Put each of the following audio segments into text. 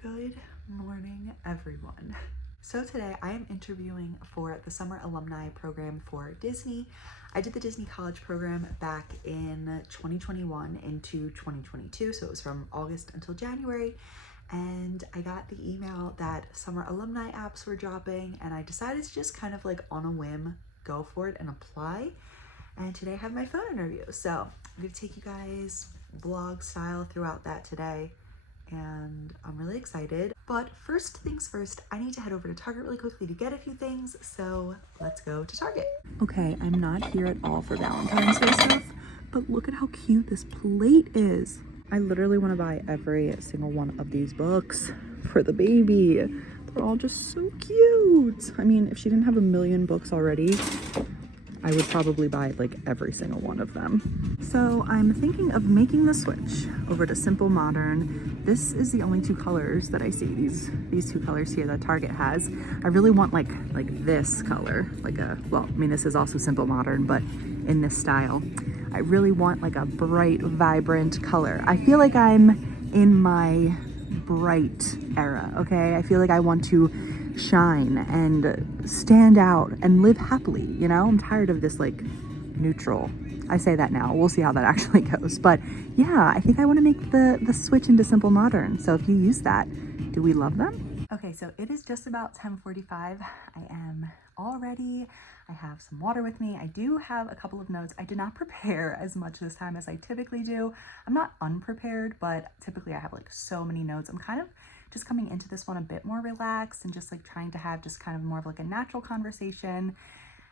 Good morning, everyone. So today I am interviewing for the summer alumni program for Disney. I did the Disney College program back in 2021 into 2022, so it was from August until January. And I got the email that summer alumni apps were dropping, and I decided to just kind of like on a whim go for it and apply. And today I have my phone interview, so I'm gonna take you guys vlog style throughout that today, and I'm really excited. But first things first, I need to head over to Target really quickly to get a few things, so let's go to Target. Okay, I'm not here at all for Valentine's Day stuff, but look at how cute this plate is. I literally want to buy every single one of these books for the baby. They're all just so cute. I mean, if she didn't have a million books already, I would probably buy like every single one of them. So I'm thinking of making the switch over to Simple Modern. This is the only two colors that I see, these two colors here that Target has. I really want like this color, this is also Simple Modern, but in this style. I really want like a bright, vibrant color. I feel like I'm in my bright era, okay? I feel like I want to shine and stand out and live happily, you know? I'm tired of this like neutral. I say that now, we'll see how that actually goes. But yeah, I think I want to make the switch into Simple Modern. So if you use that, do we love them? Okay, so it is just about 10:45. I am all ready. I have some water with me. I do have a couple of notes. I did not prepare as much this time as I typically do. I'm not unprepared, but typically I have like so many notes. I'm kind of just coming into this one a bit more relaxed and just like trying to have just kind of more of like a natural conversation.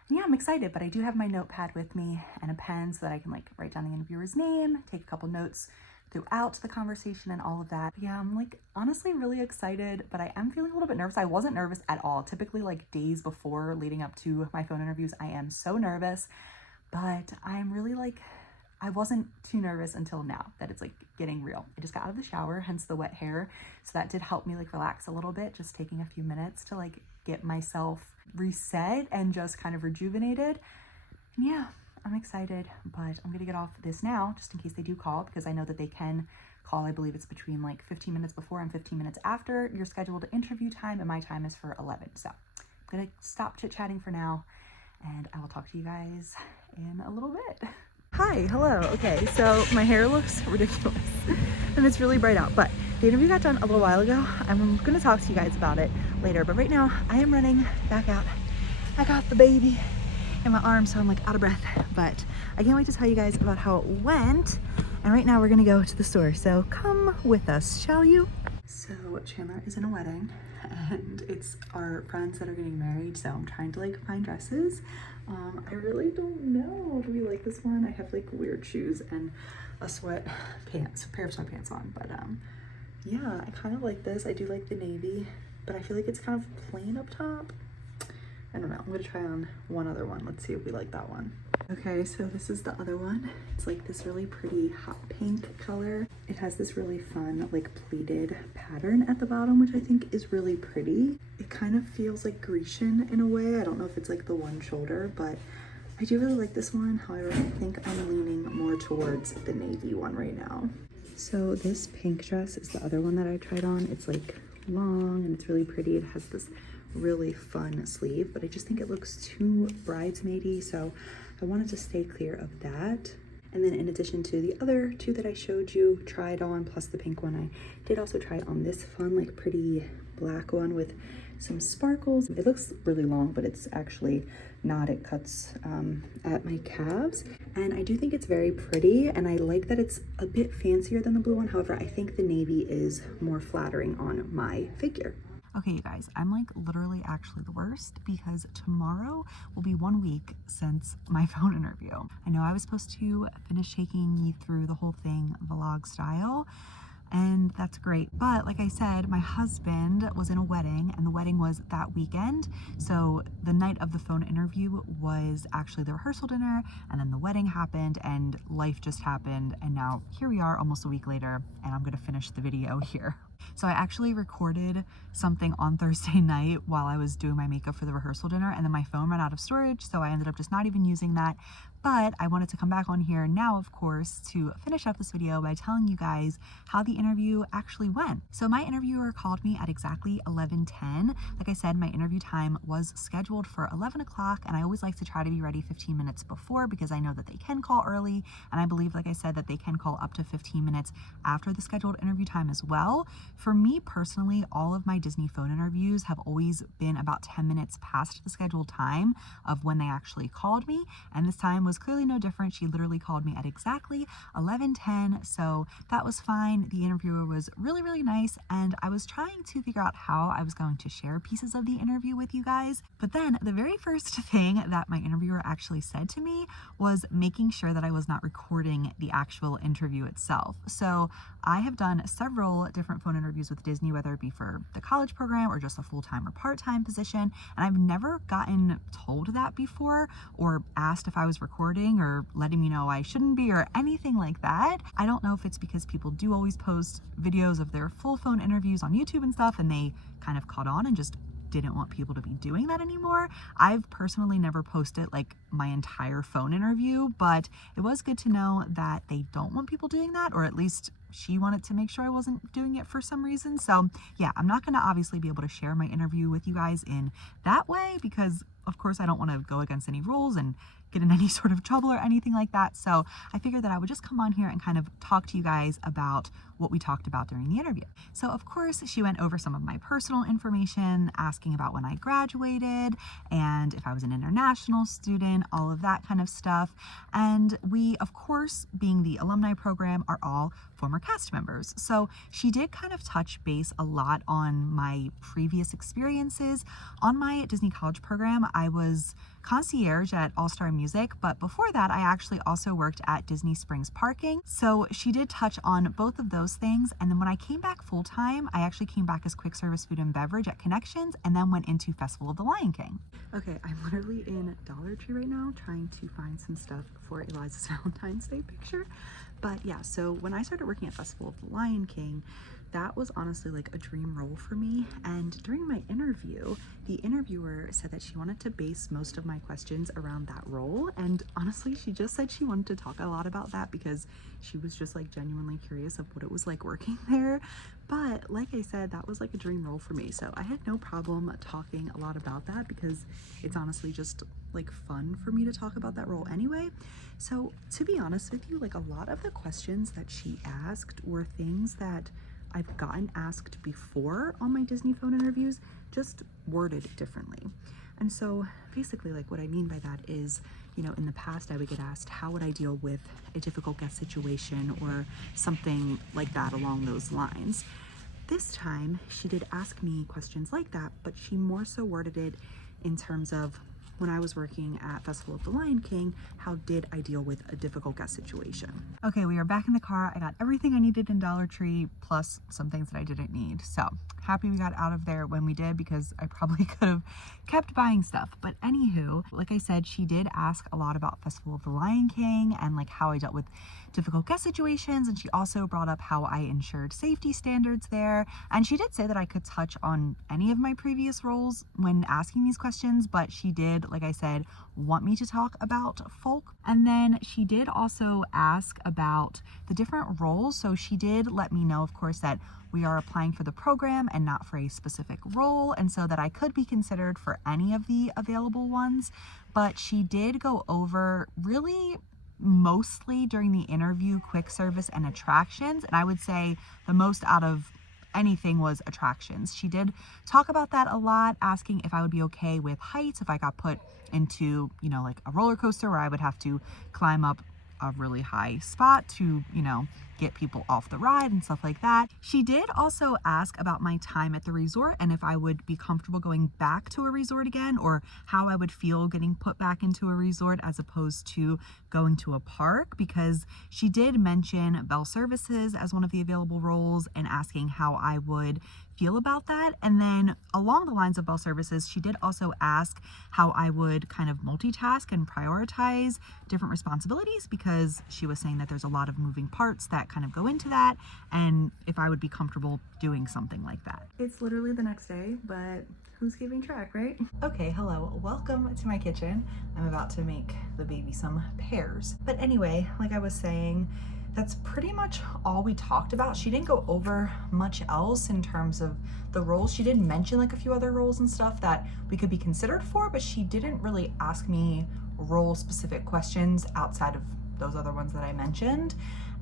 Yeah, I'm excited, but I do have my notepad with me and a pen so that I can like write down the interviewer's name, take a couple notes throughout the conversation and all of that. But yeah, I'm like honestly really excited, but I am feeling a little bit nervous. I wasn't nervous at all. Typically like days before leading up to my phone interviews, I am so nervous, but I'm really like, I wasn't too nervous until now that it's like getting real. I just got out of the shower, hence the wet hair. So that did help me like relax a little bit, just taking a few minutes to like get myself reset and just kind of rejuvenated. And yeah, I'm excited, but I'm gonna get off this now just in case they do call, because I know that they can call. I believe it's between like 15 minutes before and 15 minutes after your scheduled interview time, and my time is for 11. So I'm gonna stop chit-chatting for now, and I will talk to you guys in a little bit. Hi, hello. Okay, so my hair looks ridiculous and it's really bright out, but the interview got done a little while ago. I'm gonna talk to you guys about it later, but right now I am running back out. I got the baby in my arms, so I'm like out of breath, but I can't wait to tell you guys about how it went. And right now we're gonna go to the store, so come with us, shall you? So Chandler is in a wedding and it's our friends that are getting married, so I'm trying to like find dresses. I really don't know. Do we like this one? I have like weird shoes and a pair of sweatpants on, but yeah, I kind of like this. I do like the navy, but I feel like it's kind of plain up top. I don't know. I'm gonna try on one other one. Let's see if we like that one. Okay, so this is the other one. It's like this really pretty hot pink color. It has this really fun like pleated pattern at the bottom, which I think is really pretty. It kind of feels like Grecian in a way. I don't know if it's like the one shoulder, but I do really like this one. However, I think I'm leaning more towards the navy one right now. So this pink dress is the other one that I tried on. It's like long and it's really pretty. It has this really fun sleeve, but I just think it looks too bridesmaidy, so I wanted to stay clear of that. And then in addition to the other two that I showed you tried on, plus the pink one, I did also try on this fun like pretty black one with some sparkles. It looks really long, but it's actually not. It cuts at my calves, and I do think it's very pretty, and I like that it's a bit fancier than the blue one. However, I think the navy is more flattering on my figure. Okay, you guys, I'm like literally actually the worst, because tomorrow will be 1 week since my phone interview. I know I was supposed to finish taking you through the whole thing vlog style, and that's great. But like I said, my husband was in a wedding, and the wedding was that weekend. So the night of the phone interview was actually the rehearsal dinner, and then the wedding happened, and life just happened. And now here we are almost a week later, and I'm gonna finish the video here. So I actually recorded something on Thursday night while I was doing my makeup for the rehearsal dinner, and then my phone ran out of storage, so I ended up just not even using that. But I wanted to come back on here now, of course, to finish up this video by telling you guys how the interview actually went. So my interviewer called me at exactly 11:10. Like I said, my interview time was scheduled for 11 o'clock, and I always like to try to be ready 15 minutes before because I know that they can call early, and I believe, like I said, that they can call up to 15 minutes after the scheduled interview time as well. For me personally, all of my Disney phone interviews have always been about 10 minutes past the scheduled time of when they actually called me, and this time was clearly no different. She literally called me at exactly 11:10, so that was fine. The interviewer was really, really nice, and I was trying to figure out how I was going to share pieces of the interview with you guys. But then the very first thing that my interviewer actually said to me was making sure that I was not recording the actual interview itself. So I have done several different phone interviews with Disney, whether it be for the college program or just a full-time or part-time position, and I've never gotten told that before or asked if I was recording or letting me know I shouldn't be or anything like that. I don't know if it's because people do always post videos of their full phone interviews on YouTube and stuff, and they kind of caught on and just didn't want people to be doing that anymore. I've personally never posted like my entire phone interview, but it was good to know that they don't want people doing that, or at least she wanted to make sure I wasn't doing it for some reason. So yeah, I'm not going to obviously be able to share my interview with you guys in that way because of course I don't want to go against any rules and get in any sort of trouble or anything like that. So I figured that I would just come on here and kind of talk to you guys about what we talked about during the interview. So of course she went over some of my personal information, asking about when I graduated and if I was an international student, all of that kind of stuff. And we, of course, being the alumni program, are all former cast members. So she did kind of touch base a lot on my previous experiences. On my Disney College program, I was concierge at All Star Music, but before that, I actually also worked at Disney Springs Parking. So she did touch on both of those things. And then when I came back full time, I actually came back as quick service food and beverage at Connections and then went into Festival of the Lion King. Okay, I'm literally in Dollar Tree right now trying to find some stuff for Eliza's Valentine's Day picture. But yeah, so when I started working at Festival of the Lion King, that was honestly like a dream role for me. And during my interview, the interviewer said that she wanted to base most of my questions around that role. And honestly, she just said she wanted to talk a lot about that because she was just like genuinely curious of what it was like working there. But like I said, that was like a dream role for me. So I had no problem talking a lot about that because it's honestly just like fun for me to talk about that role anyway. So to be honest with you, like a lot of the questions that she asked were things that I've gotten asked before on my Disney phone interviews, just worded differently. And so basically like what I mean by that is, you know, in the past I would get asked how would I deal with a difficult guest situation or something like that along those lines. This time she did ask me questions like that, but she more so worded it in terms of when I was working at Festival of the Lion King, how did I deal with a difficult guest situation? Okay, we are back in the car. I got everything I needed in Dollar Tree, plus some things that I didn't need. So happy we got out of there when we did because I probably could have kept buying stuff. But anywho, like I said, she did ask a lot about Festival of the Lion King and like how I dealt with difficult guest situations. And she also brought up how I ensured safety standards there. And she did say that I could touch on any of my previous roles when asking these questions, but she did, like I said, want me to talk about folk. And then she did also ask about the different roles. So she did let me know, of course, that we are applying for the program and not for a specific role, and so that I could be considered for any of the available ones. But she did go over really mostly during the interview quick service and attractions, and I would say the most out of anything was attractions. She did talk about that a lot, asking if I would be okay with heights if I got put into, you know, like a roller coaster where I would have to climb up a really high spot to, you know, get people off the ride and stuff like that. She did also ask about my time at the resort and if I would be comfortable going back to a resort again, or how I would feel getting put back into a resort as opposed to going to a park, because she did mention Bell Services as one of the available roles and asking how I would feel about that. And then along the lines of Bell Services, she did also ask how I would kind of multitask and prioritize different responsibilities, because she was saying that there's a lot of moving parts that that kind of go into that, and if I would be comfortable doing something like that. It's literally the next day, but who's keeping track, right? Okay, hello, welcome to my kitchen. I'm about to make the baby some pears. But anyway, like I was saying, that's pretty much all we talked about. She didn't go over much else in terms of the roles. She did mention like a few other roles and stuff that we could be considered for, but she didn't really ask me role specific questions outside of those other ones that I mentioned.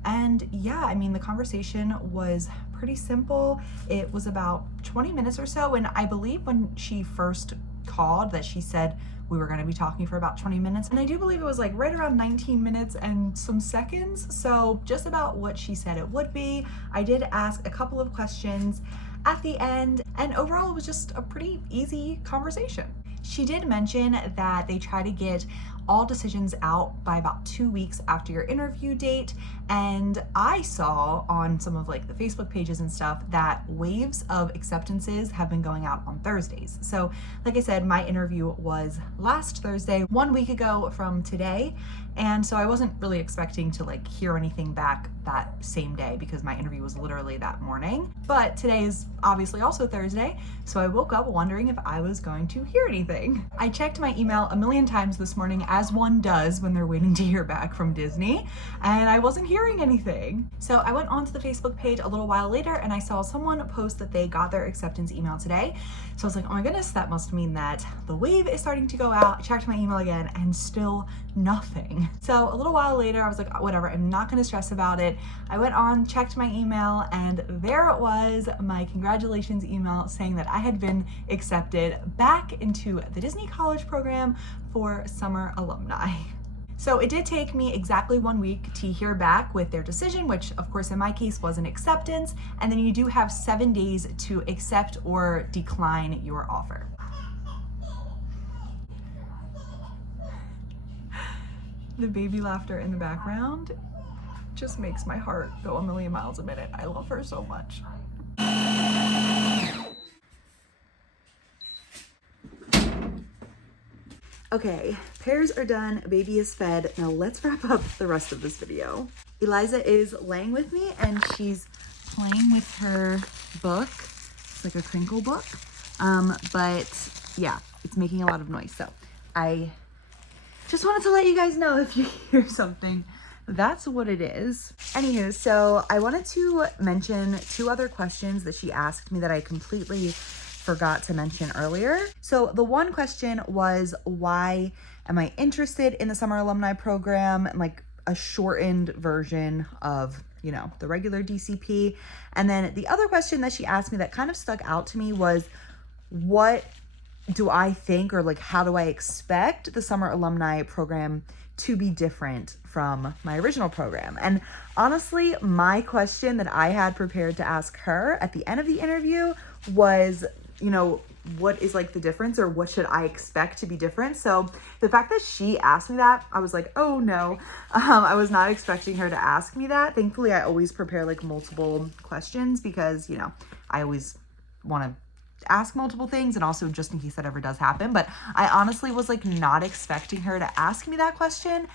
And yeah, I mean, the conversation was pretty simple. It was about 20 minutes or so. And I believe when she first called that she said we were going to be talking for about 20 minutes. And I do believe it was like right around 19 minutes and some seconds. So just about what she said it would be. I did ask a couple of questions at the end, and overall it was just a pretty easy conversation. She did mention that they try to get all decisions out by about 2 weeks after your interview date. And I saw on some of like the Facebook pages and stuff that waves of acceptances have been going out on Thursdays. So like I said, my interview was last Thursday, 1 week ago from today. And so I wasn't really expecting to like hear anything back that same day because my interview was literally that morning. But today is obviously also Thursday, so I woke up wondering if I was going to hear anything. I checked my email a million times this morning, as one does when they're waiting to hear back from Disney, and I wasn't hearing anything. So I went onto the Facebook page a little while later and I saw someone post that they got their acceptance email today. So I was like, oh my goodness, that must mean that the wave is starting to go out. I checked my email again and still nothing. So a little while later, I was like, whatever, I'm not gonna stress about it. I went on, checked my email, and there it was, my congratulations email saying that I had been accepted back into the Disney College program for summer alumni. So it did take me exactly 1 week to hear back with their decision, which of course in my case was an acceptance, and then you do have 7 days to accept or decline your offer. The baby laughter in the background just makes my heart go a million miles a minute. I love her so much. Okay, pears are done, baby is fed. Now let's wrap up the rest of this video. Eliza is laying with me and she's playing with her book. It's like a crinkle book. But yeah, it's making a lot of noise. So I just wanted to let you guys know if you hear something, that's what it is. Anywho, so I wanted to mention 2 other questions that she asked me that I completely forgot to mention earlier. So the one question was, why am I interested in the summer alumni program? And like a shortened version of, you know, the regular DCP. And then the other question that she asked me that kind of stuck out to me was, what do I think, or like how do I expect the summer alumni program to be different from my original program? And honestly, my question that I had prepared to ask her at the end of the interview was, you know, what is like the difference, or what should I expect to be different? So the fact that she asked me that, I was like, oh no, I was not expecting her to ask me that. Thankfully, I always prepare like multiple questions because, you know, I always want to ask multiple things, and also just in case that ever does happen. But I honestly was like not expecting her to ask me that question.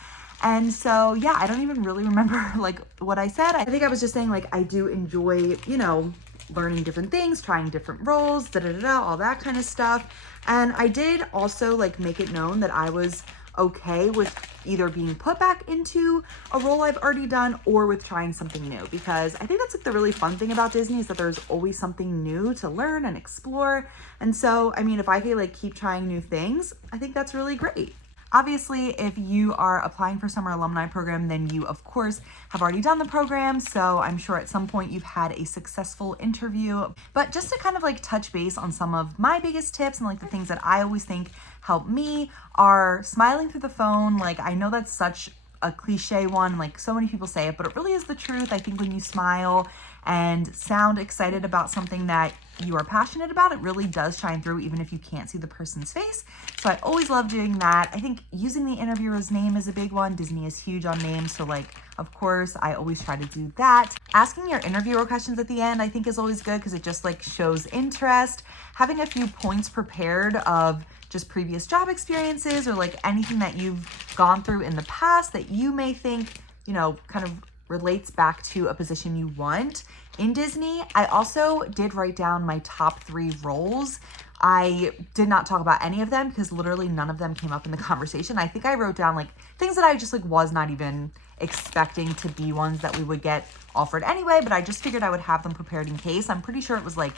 And so, yeah, I don't even really remember like what I said. I think I was just saying like, I do enjoy, you know, learning different things, trying different roles, all that kind of stuff. And I did also like make it known that I was okay with either being put back into a role I've already done or with trying something new, because I think that's like the really fun thing about Disney is that there's always something new to learn and explore. And so, I mean, if I could like keep trying new things, I think that's really great. Obviously, if you are applying for summer alumni program, then you of course have already done the program. So I'm sure at some point you've had a successful interview. But just to kind of like touch base on some of my biggest tips and like the things that I always think help me are smiling through the phone. Like, I know that's such a cliche one, like so many people say it, but it really is the truth. I think when you smile and sound excited about something that you are passionate about, it really does shine through even if you can't see the person's face. So I always love doing that. I think using the interviewer's name is a big one. Disney is huge on names, so like, of course, I always try to do that. Asking your interviewer questions at the end, I think is always good because it just like shows interest. Having a few points prepared of just previous job experiences or like anything that you've gone through in the past that you may think, you know, kind of relates back to a position you want in Disney. I also did write down my top 3 roles. I did not talk about any of them because literally none of them came up in the conversation. I think I wrote down like things that I just like was not even expecting to be ones that we would get offered anyway, but I just figured I would have them prepared in case. I'm pretty sure it was like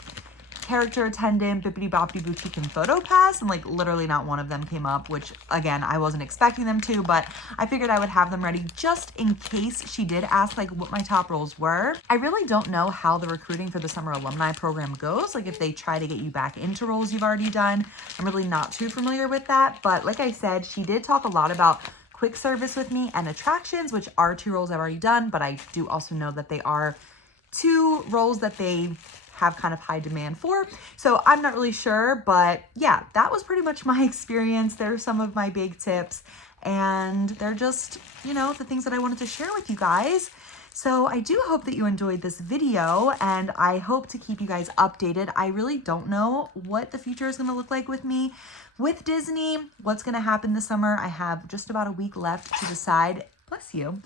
character attendant, bippity boppity boutique, and photo pass, and like literally not one of them came up, which again, I wasn't expecting them to, but I figured I would have them ready just in case she did ask like what my top roles were. I really don't know how the recruiting for the summer alumni program goes, like if they try to get you back into roles you've already done. I'm really not too familiar with that, but like I said, she did talk a lot about quick service with me and attractions, which are 2 roles I've already done, but I do also know that they are 2 roles that they have kind of high demand for. So I'm not really sure, but yeah, that was pretty much my experience. There are some of my big tips, and they're just, you know, the things that I wanted to share with you guys. So I do hope that you enjoyed this video, and I hope to keep you guys updated. I really don't know what the future is going to look like with me with Disney, what's going to happen this summer. I have just about a week left to decide, bless you,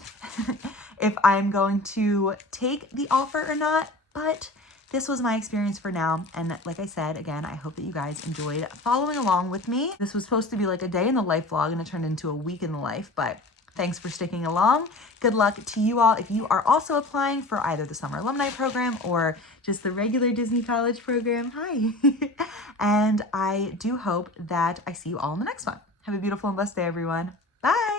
if I'm going to take the offer or not, but this was my experience for now. And like I said, again, I hope that you guys enjoyed following along with me. This was supposed to be like a day in the life vlog, and it turned into a week in the life, but thanks for sticking along. Good luck to you all if you are also applying for either the summer alumni program or just the regular Disney college program. Hi. And I do hope that I see you all in the next one. Have a beautiful and blessed day, everyone. Bye.